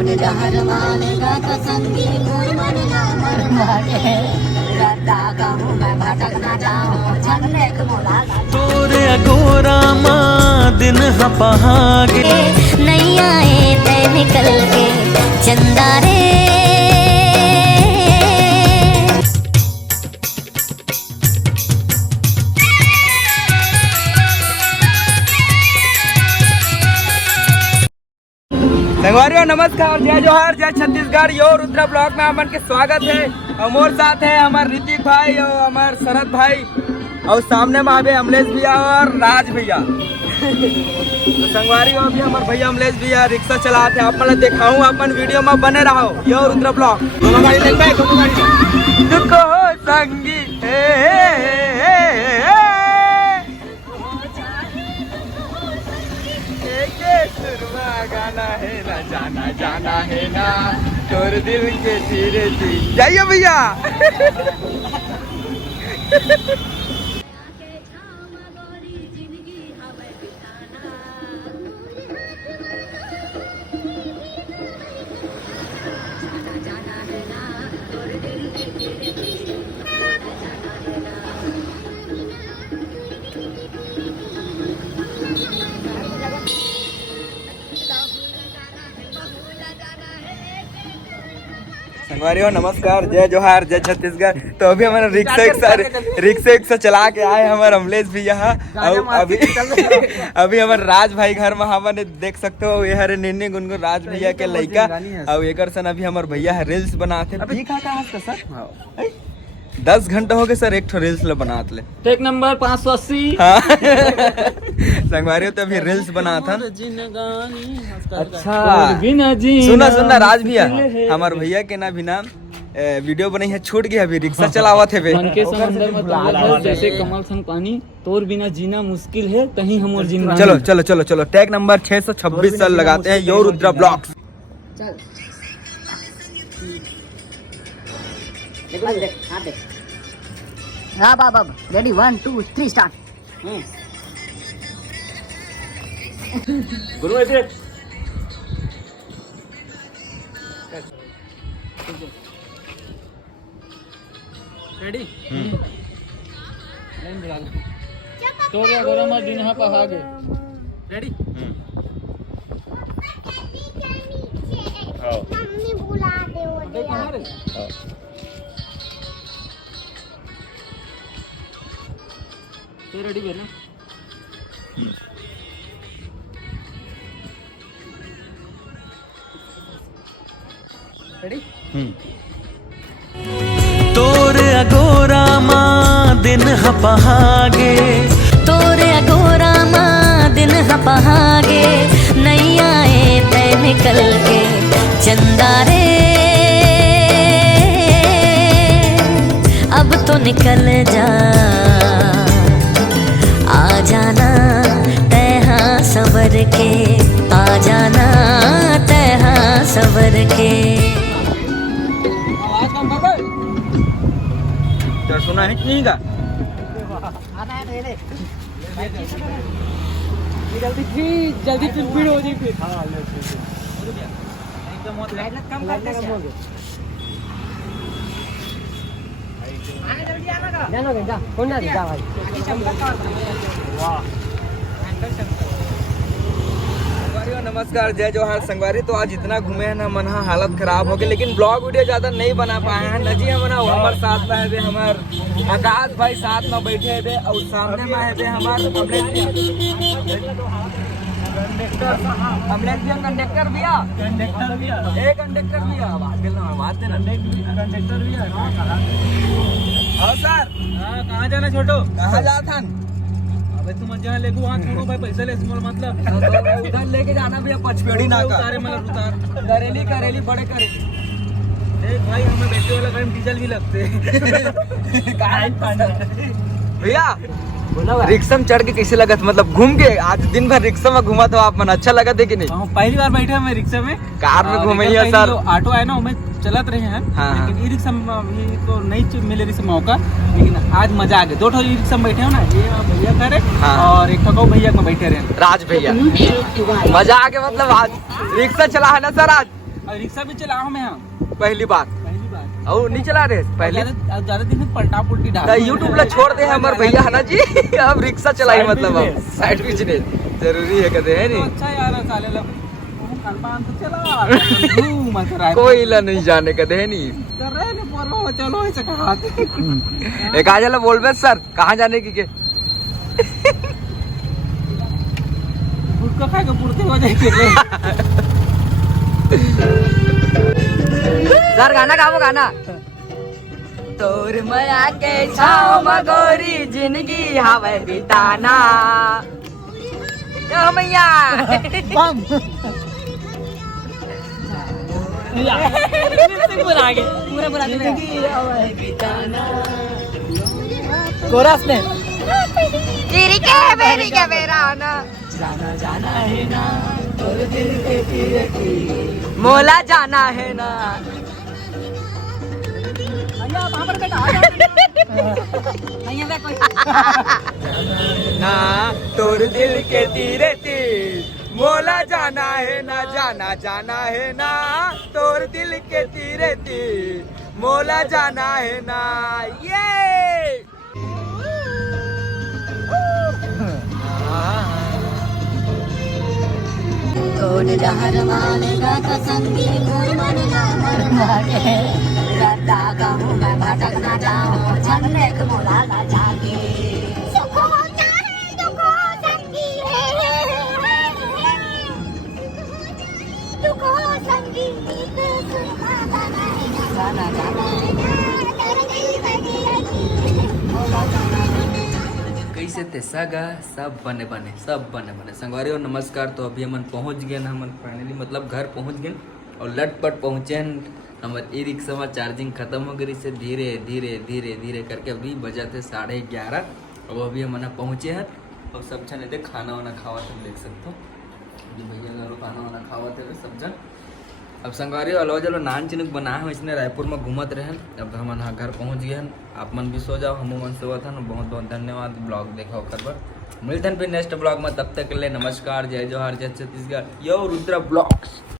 गुण जहर मानेगा तो संगी मोर मन ना मर भागे रद्दा कहूँ मैं भटक ना जाऊँ झगड़े को मोला तोरे अगोरा माँ दिन हपहागे नहीं आए तय निकल के चंदा रे। संगवारियों नमस्कार, जय जोहार, जय छत्तीसगढ़। यो रुद्रा ब्लॉग में अपन के स्वागत है। हमारे साथ है हमारे ऋतिक भाई और हमारे शरद भाई और सामने में आवे अमलेश भैया और राज भैया। तो संगवारियों अभी हमारे भैया अमलेश भैया रिक्शा चलाते हैं। आप मैं दिखाऊँ अपन वीडियो में बने रहो। यो रुद्रा ब्लॉग दोनों गाड़ी लेते हैं, दोनों गाड़ी दुखो संगी गाना है ना जाना जाना है ना तोर दिल के धीरे धीरे जाइए भैया। संगवारियों नमस्कार, जय जोहार, जय छत्तीसगढ़। तो अभी हमारा रिक्शा चला के आए हमारे अमलेश भैया। अभी हमारे राज भाई घर में हमने देख सकते हो ये हरे निन्नी गुनगुन राज भैया के लड़का और एक अभी हमारे भैया है रील्स बनाते। 10 घंटा हो गए सर एक रील्स बनाते ले। Take number 580। हाँ संगवारियों तो अभी रील्स बना था। अच्छा सुना राज भैया हमारे भैया के ना भी नाम वीडियो बनी है, छूट गया। अभी रिक्शा चलावा थे मन के समंदर में तोड़ जैसे कमल संग पानी, तोर बिना जीना मुश्किल है तहीं हम और जिंदा। चलो चलो चलो चलो टैग नंबर 626 साल लगाते हैं यो रुद्रा ब्लॉग्स। हाँ बाबा रेडी 1 2 3 स्टार्ट। गुरु ऐसे रेडी तो या गरम दिन हा पहागे रेडी। मम्मी बुला दे वो कहां रे तो रेडी है ना। रेडी तोरे अगोरा माँ दिन हपहागे तोरे अगोरा माँ दिन हपहागे नहीं आए तय निकल के चंदा रे। अब तो निकल जा आ जाना तैहा सवर के, आ जाना तैहा सवर के। आवाज कम कर बे। तो सुना है कि नहीं का जल्दी भीड़ हो जाए फिर। हाँ एकदम कम कर नमस्कार, जय जोहार संगवारी। तो आज इतना घूमे हैं ना मन हालत खराब हो गई, लेकिन ब्लॉग वीडियो ज्यादा नहीं बना पाए हैं। नजी हमारे साथ में है हमारे आकाश भाई साथ में बैठे थे और सामने में है हमारे अमलेश कंडक्टर भैया कंडक्टर भैया आवाज देना कंडक्टर भैया। हाँ सर कहाँ जाना छोटो, कहाँ जाता? अबे तू मत जहाँ लेगू वहाँ छोड़ो भाई, पैसे ले मतलब उधर लेके जाना भैया पचपेड़ी ना उतारे मतलब उतार करेली बड़े करेली। देख भाई हमें बैटरी वाला गाड़ी में डीजल भी लगते भैया रिक्शा में चढ़ के कैसे लगा था? मतलब घूम के आज दिन भर रिक्शा में घुमा तो आप मन अच्छा लगा थे कि नहीं? पहली बार बैठे मैं रिक्शा में, कार में घूमे सर। ऑटो है ना मैं चलत रहे हैं। हाँ, लेकिन ई रिक्शा में अभी तो नहीं मिले रिक्शा मौका, लेकिन आज मजा आ गया। 2 ठो ई रिक्शा में बैठे हो ना, ये भैया करे और एक ठको भैया में बैठे रहे राज भैया। मजा आ गया मतलब आज रिक्शा चला है ना सर आज। और रिक्शा भी चलाओ मैं हम पहली बार पहली बार और नहीं चला रहे पहले ज्यादा दिन में पलटा पुलटी डाल यूट्यूब ला छोड़ दे हमारे भैया है ना जी अब रिक्शा चलाई मतलब अब साइड बिजनेस जरूरी है कहते है तो नहीं अच्छा यार साले लोग कलमान तो चला घूम रहा कोई ला नहीं जाने कहते है नहीं कर रहे ने पोरवा चलो ऐसे कहा एक आ जाला बोलबे सर कहाँ जाने की के गुटका खा के पुरते हो जाएंगे सर गाना गाओ गाना तोर माया के छाव मगोरी जिंदगी हवे बिताना ओ मैया बम पूरा कोरस में तेरी के मेरा ना जाना जाना है ना और दिल के तीरे की मोला जाना है ना भैया वहां पर बेटा नहीं है कोई ना तोर दिल के तीरे तीर मोला जाना है ना जाना जाना है ना तोर दिल के तीरे तीर मोला जाना है ना ये तोड़ जहर मालेगा तो संगी मन ना मर भागे रद्दा कहूँ मैं भटक ना जाऊँ छन्ने को मोला ला जाके सुखो चाहे दुखो संगी दुखो संगी सुखा जाना जाना कैसे थे सगा सब बने बने संगवारी और नमस्कार। तो अभी हमन पहुंच गए हमन फाइनली मतलब घर पहुंच गए और लटपट पहुंचे हमारे ई रिक्शा में चार्जिंग खत्म हो गई से धीरे धीरे धीरे धीरे करके अभी बजा थे 11:30 अब अभी हम पहुंचे हैं और सब जन देख खाना वाना खावा थे देख सकते हो अभी भैया घर खाना वाना खावा थे सब जन अब संगवारी अलो जलो नान चिनुक बना है इसने रायपुर में घूमत रहे अब हम घर पहुंच गए आप मन भी सो जाओ हम मन सोवा था बहुत बहुत धन्यवाद ब्लॉग देखा कर मिलते हैं फिर नेक्स्ट ब्लॉग में तब तक के लिए नमस्कार जय जोहार जय छत्तीसगढ़ यो रुद्रा ब्लॉग्स।